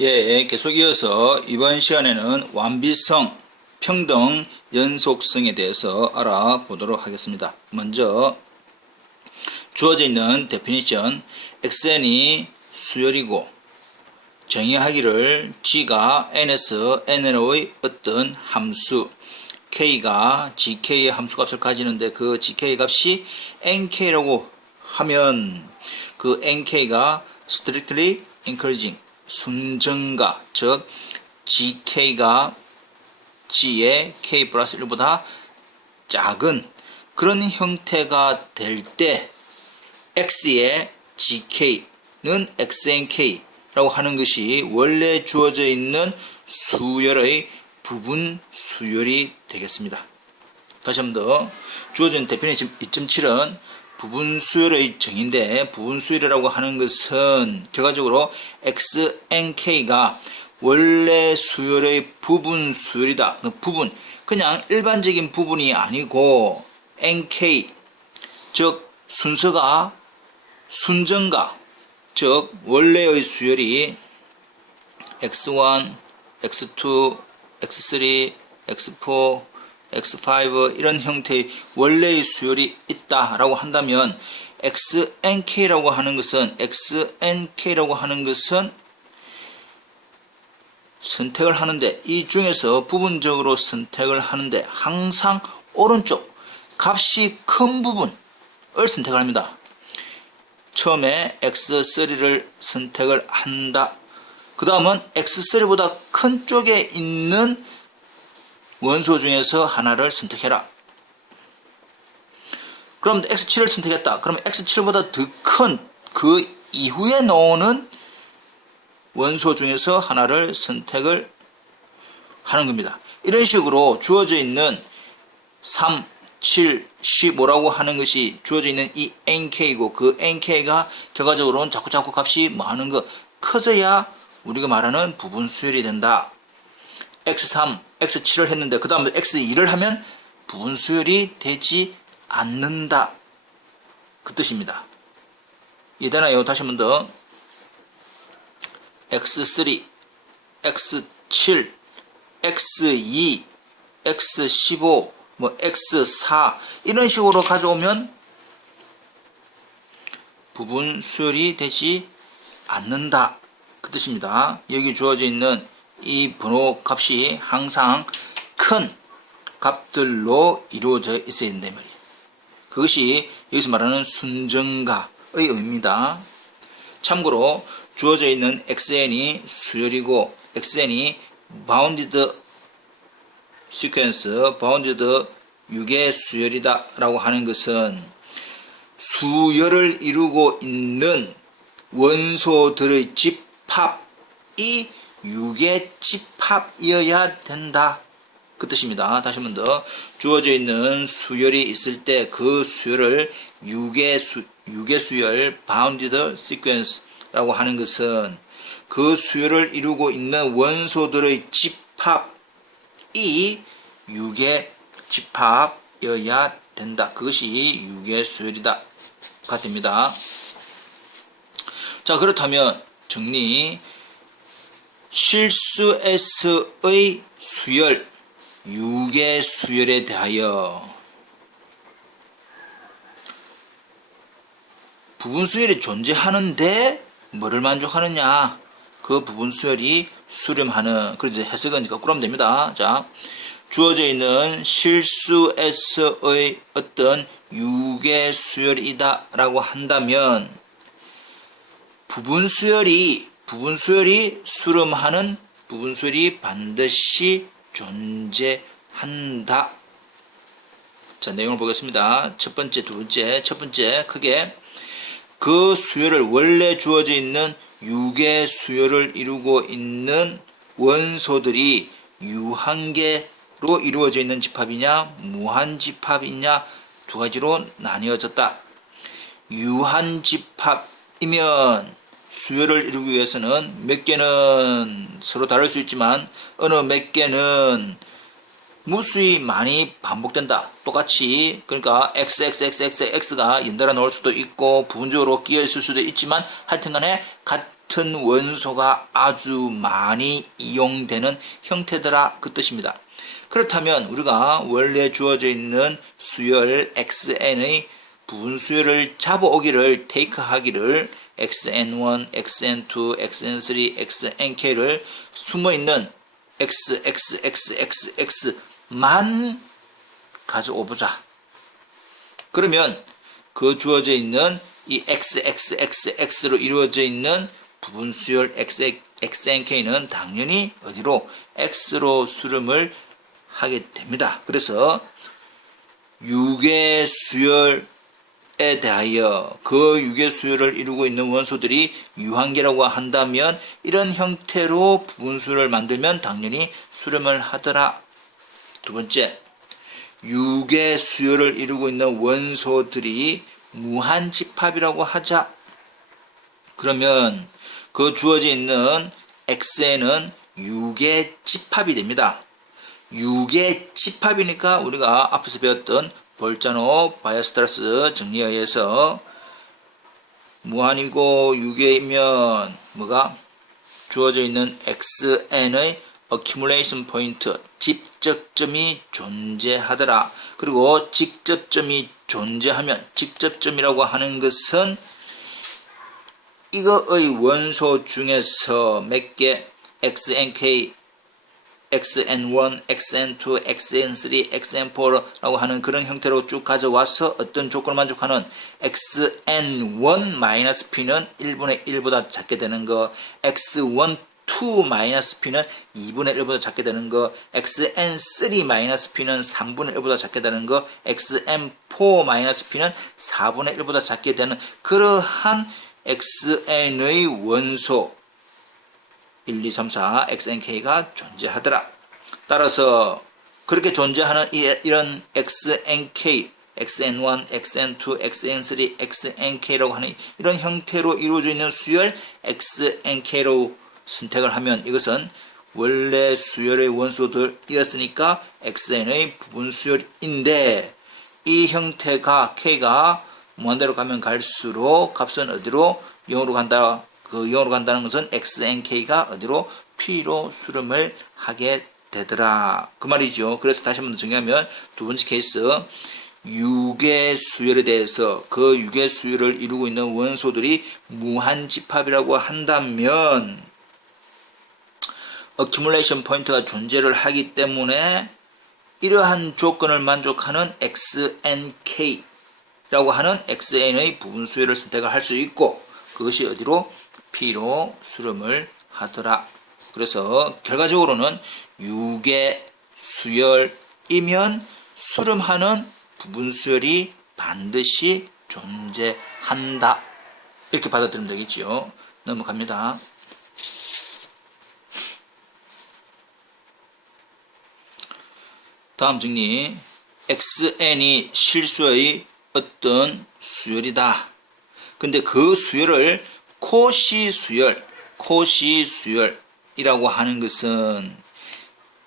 예, 계속 이어서 이번 시간에는 완비성, 평등, 연속성에 대해서 알아보도록 하겠습니다. 먼저 주어져 있는 데피니션, xn이 수열이고 정의하기를 g가 n에서 n의 어떤 함수, k가 gk의 함수값을 가지는데 그 gk 값이 nk라고 하면 그 nk가 strictly encouraging, 순정가, 즉 gk가 g의 k 플러스 1보다 작은 그런 형태가 될 때 x의 gk는 xnk라고 하는 것이 원래 주어져 있는 수열의 부분 수열이 되겠습니다. 다시 한 번 더, 주어져 있는 데피니션 2.7은 부분 수열의 정의인데, 부분 수열이라고 하는 것은 결과적으로 xnk가 원래 수열의 부분 수열이다. 그 부분, 그냥 일반적인 부분이 아니고 nk, 즉 순서가 순정가, 즉 원래의 수열이 x1, x2, x3, x4, x5 이런 형태의 원래의 수열이 있다라고 한다면 xnk라고 하는 것은 선택을 하는데, 이 중에서 부분적으로 선택을 하는데 항상 오른쪽 값이 큰 부분을 선택을 합니다. 처음에 x3를 선택을 한다. 그 다음은 x3보다 큰 쪽에 있는 원소 중에서 하나를 선택해라. 그럼 x7을 선택했다. 그럼 x7보다 더 큰 그 이후에 나오는 원소 중에서 하나를 선택을 하는 겁니다. 이런 식으로 주어져 있는 3, 7, 15라고 하는 것이 주어져 있는 이 nk이고, 그 nk가 결과적으로는 자꾸 값이 많은 것, 커져야 우리가 말하는 부분 수열이 된다. x3, x7을 했는데 그 다음에 x2를 하면 부분 수열이 되지 않는다. 그 뜻입니다. 이해되나요? 다시 한 번 더. x3, x7, x2, x15, x4 이런 식으로 가져오면 부분 수열이 되지 않는다. 그 뜻입니다. 여기 주어져 있는 이 번호 값이 항상 큰 값들로 이루어져 있어야 된다 말이에요. 그것이 여기서 말하는 순정가의 의미입니다. 참고로 주어져 있는 xn이 수열이고 xn이 bounded sequence, bounded 유계 수열이다 라고 하는 것은 수열을 이루고 있는 원소들의 집합이 유계 집합이어야 된다. 그 뜻입니다. 다시 한 번 더, 주어져 있는 수열이 있을 때 그 수열을 유계 수열, bounded sequence 라고 하는 것은 그 수열을 이루고 있는 원소들의 집합이 유계 집합이어야 된다. 그것이 유계 수열이다. 가 됩니다. 자, 그렇다면 정리. 실수 S의 수열, 유계 수열에 대하여 부분 수열이 존재하는데 뭐를 만족하느냐? 그 부분 수열이 수렴하는, 그래서 해석은 거꾸로 하면 됩니다. 자, 주어져 있는 실수 S의 어떤 유계 수열이다 라고 한다면 부분 수열이 수렴하는 부분 수열이 반드시 존재한다. 자, 내용을 보겠습니다. 첫 번째, 두 번째. 첫 번째, 크게 그 수열을 원래 주어져 있는 유계 수열을 이루고 있는 원소들이 유한계로 이루어져 있는 집합이냐 무한집합이냐 두 가지로 나뉘어졌다. 유한집합이면 수열을 이루기 위해서는 몇 개는 서로 다를 수 있지만 어느 몇 개는 무수히 많이 반복된다. 똑같이 그러니까 x가 연달아 나올 수도 있고 부분적으로 끼어 있을 수도 있지만 하여튼간에 같은 원소가 아주 많이 이용되는 형태더라 그 뜻입니다. 그렇다면 우리가 원래 주어져 있는 수열 xn의 부분 수열을 잡아오기를 테이크하기를 xn1, xn2, xn3, xnk를 숨어있는 x만 가져오보자. 그러면 그 주어져 있는 이 x로 이루어져 있는 부분 수열 xnk는 당연히 어디로? x로 수렴을 하게 됩니다. 그래서 유괴 수열에 대하여 그 유괴 수열을 이루고 있는 원소들이 유한계라고 한다면 이런 형태로 부분 수열을 만들면 당연히 수렴을 하더라. 두 번째, 유괴 수열을 이루고 있는 원소들이 무한집합이라고 하자. 그러면 그 주어져 있는 x에는 유괴집합이 됩니다. 유괴집합이니까 우리가 앞에서 배웠던 볼자노 바이어스트라스 정리에 의해서 무한이고 유괴이면 뭐가 주어져 있는 xn의 accumulation point 집적점이 존재하더라. 그리고 직접점이 존재하면 직접점이라고 하는 것은 이거의 원소 중에서 몇 개 xnk xn1, xn2, xn3, xn4라고 하는 그런 형태로 쭉 가져와서 어떤 조건을 만족하는 xn1-p는 1분의 1보다 작게 되는 거, x12-p는 2분의 1보다 작게 되는 거, xn3-p는 3분의 1보다 작게 되는 거, xn4-p는 4분의 1보다 작게 되는 그러한 xn의 원소 1, 2, 3, 4 xnk가 존재하더라. 따라서 그렇게 존재하는 이런 xnk, xn1, xn2, xn3, xnk라고 하는 이런 형태로 이루어져 있는 수열 xnk로 선택을 하면 이것은 원래 수열의 원소들이었으니까 xn의 부분 수열인데 이 형태가 k가 무한대로 가면 갈수록 값은 어디로 0으로 간다. 그 0으로 간다는 것은 xnk가 어디로? p로 수렴을 하게 되더라. 그 말이죠. 그래서 다시 한번 정리하면 두 번째 케이스 유괴 수열에 대해서 그 유괴 수열을 이루고 있는 원소들이 무한집합이라고 한다면 accumulation 포인트가 존재를 하기 때문에 이러한 조건을 만족하는 xnk라고 하는 xn의 부분 수열을 선택을 할 수 있고 그것이 어디로? p로 수렴을 하더라. 그래서 결과적으로는 유괴 수열이면 수렴하는 부분 수열이 반드시 존재한다. 이렇게 받아들이면 되겠지요. 넘어갑니다. 다음 정리. xn이 실수의 어떤 수열이다. 근데 그 수열을 코시 수열이라고 하는 것은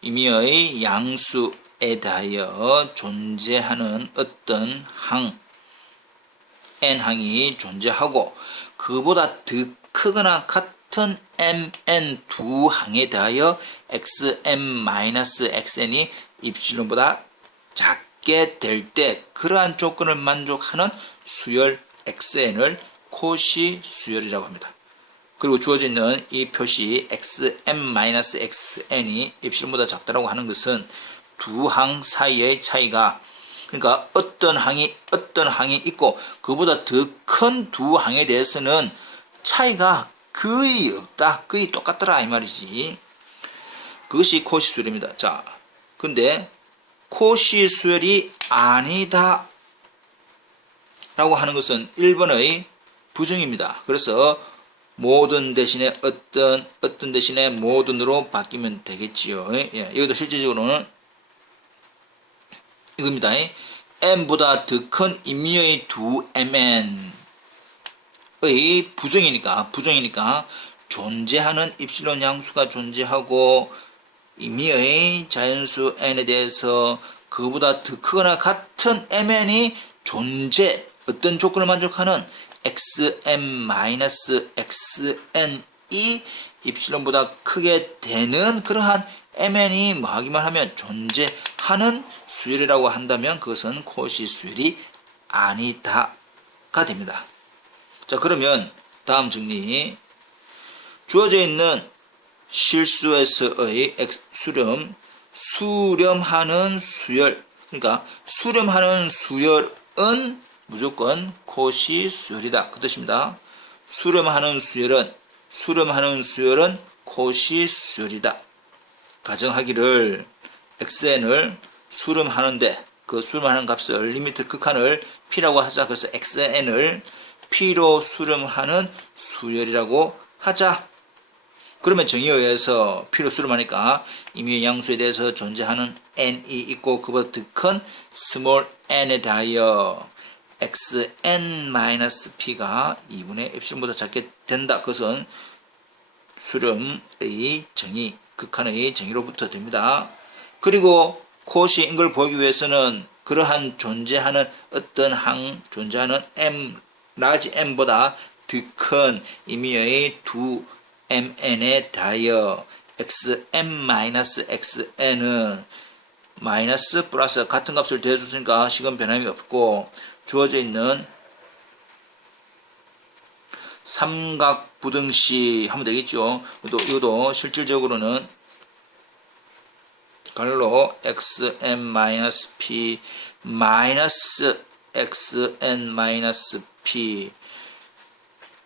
임의의 양수에 대하여 존재하는 어떤 항, n항이 존재하고 그보다 더 크거나 같은 mn 두 항에 대하여 xm-xn이 입실론보다 작게 될 때 그러한 조건을 만족하는 수열 xn을 코시 수열이라고 합니다. 그리고 주어져 있는 이 표시 xm-xn이 입실보다 작다라고 하는 것은 두 항 사이의 차이가 그러니까 어떤 항이 있고 그보다 더 큰 두 항에 대해서는 차이가 거의 없다. 거의 똑같더라 이 말이지. 그것이 코시 수열입니다. 자, 근데 코시 수열이 아니다 라고 하는 것은 1번의 부정입니다. 그래서 모든 대신에 어떤 대신에 모든으로 바뀌면 되겠지요. 예, 여기도 실질적으로는 이겁니다. m보다 더 큰 임의의 두 mn의 부정이니까 존재하는 입실론 양수가 존재하고 임의의 자연수 n에 대해서 그보다 더 크거나 같은 mn이 존재, 어떤 조건을 만족하는 xm-xn이 입실론보다 크게 되는 그러한 mn이 뭐하기만 하면 존재하는 수열이라고 한다면 그것은 코시 수열이 아니다가 됩니다. 자, 그러면 다음 정리. 주어져 있는 실수에서의 수렴하는 수열, 그러니까 수렴하는 수열은 무조건 코시 수열이다, 그 뜻입니다. 수렴하는 수열은 코시 수열이다. 가정하기를 xn을 수렴하는데 그 수렴하는 값을 리미트 극한을 p라고 하자. 그래서 xn을 p로 수렴하는 수열이라고 하자. 그러면 정의에 의해서 p로 수렴하니까 임의의 양수에 대해서 존재하는 n이 있고 그보다 더 큰 small n에 대하여 xn-p가 2분의 epsilon보다 작게 된다. 그것은 수렴의 정의, 극한의 정의로부터 됩니다. 그리고 코시인 걸 보기 위해서는 그러한 존재하는 어떤 존재하는 m, 라지 m보다 더 큰 임의의 두 mn에 대하여 xm-xn은 마이너스 플러스 같은 값을 대해줬으니까 식은 변함이 없고 주어져 있는 삼각부등식 하면 되겠죠. 이것도 실질적으로는 갈로 xm-p 마이너스 xn-p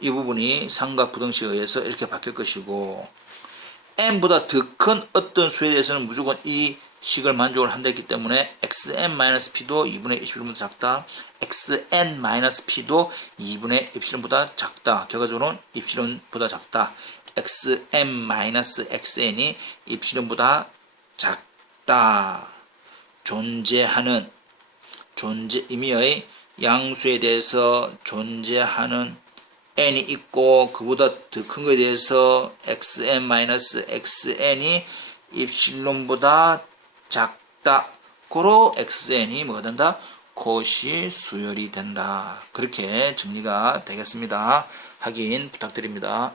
이 부분이 삼각부등식에 의해서 이렇게 바뀔 것이고 m보다 더 큰 어떤 수에 대해서는 무조건 이 식을 만족을 한다 했기 때문에 xn-p도 2분의 epsilon보다 작다. xn-p도 2분의 epsilon보다 작다. 결과적으로는 epsilon보다 작다. xm-xn이 epsilon보다 작다. 임의의 양수에 대해서 존재하는 n이 있고 그보다 더 큰 것에 대해서 xm-xn이 epsilon보다 작다. 고로 xn이 뭐가 된다? 코시 수열이 된다. 그렇게 정리가 되겠습니다. 확인 부탁드립니다.